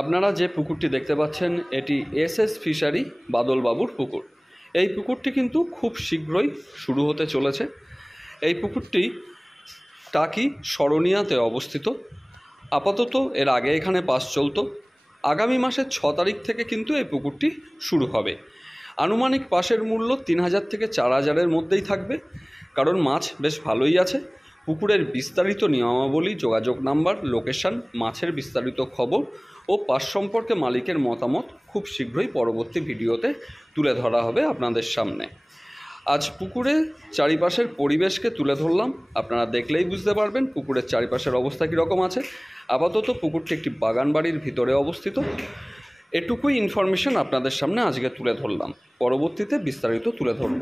আপনারা যে পুকুরটি দেখতে পাচ্ছেন এটি এসএস ফিশারি বাদলবাবুর পুকুর। এই পুকুরটি কিন্তু খুব শীঘ্রই শুরু হতে চলেছে। এই পুকুরটি টাকি সরনিয়াতে অবস্থিত। আপাতত এর আগে এখানে পাস চলতো। আগামী মাসের 6 তারিখ থেকে কিন্তু এই পুকুরটি শুরু হবে। আনুমানিক পাসের মূল্য 3000 থেকে 4000-এর মধ্যেই থাকবে, কারণ মাছ বেশ ভালোই আছে। পুকুরের বিস্তারিত নিয়মাবলী, যোগাযোগ নাম্বার, লোকেশন, মাছের বিস্তারিত খবর ও পাস সম্পর্কে মালিকের মতামত খুব শীঘ্রই পরবর্তী ভিডিওতে তুলে ধরা হবে আপনাদের সামনে। আজ পুকুরের চারিপাশের পরিবেশকে তুলে ধরলাম। আপনারা দেখলেই বুঝতে পারবেন পুকুরের চারিপাশের অবস্থা কীরকম আছে। আপাতত পুকুরটি একটি বাগান বাড়ির ভিতরে অবস্থিত। এটুকুই ইনফরমেশন আপনাদের সামনে আজকে তুলে ধরলাম। পরবর্তীতে বিস্তারিত তুলে ধরব।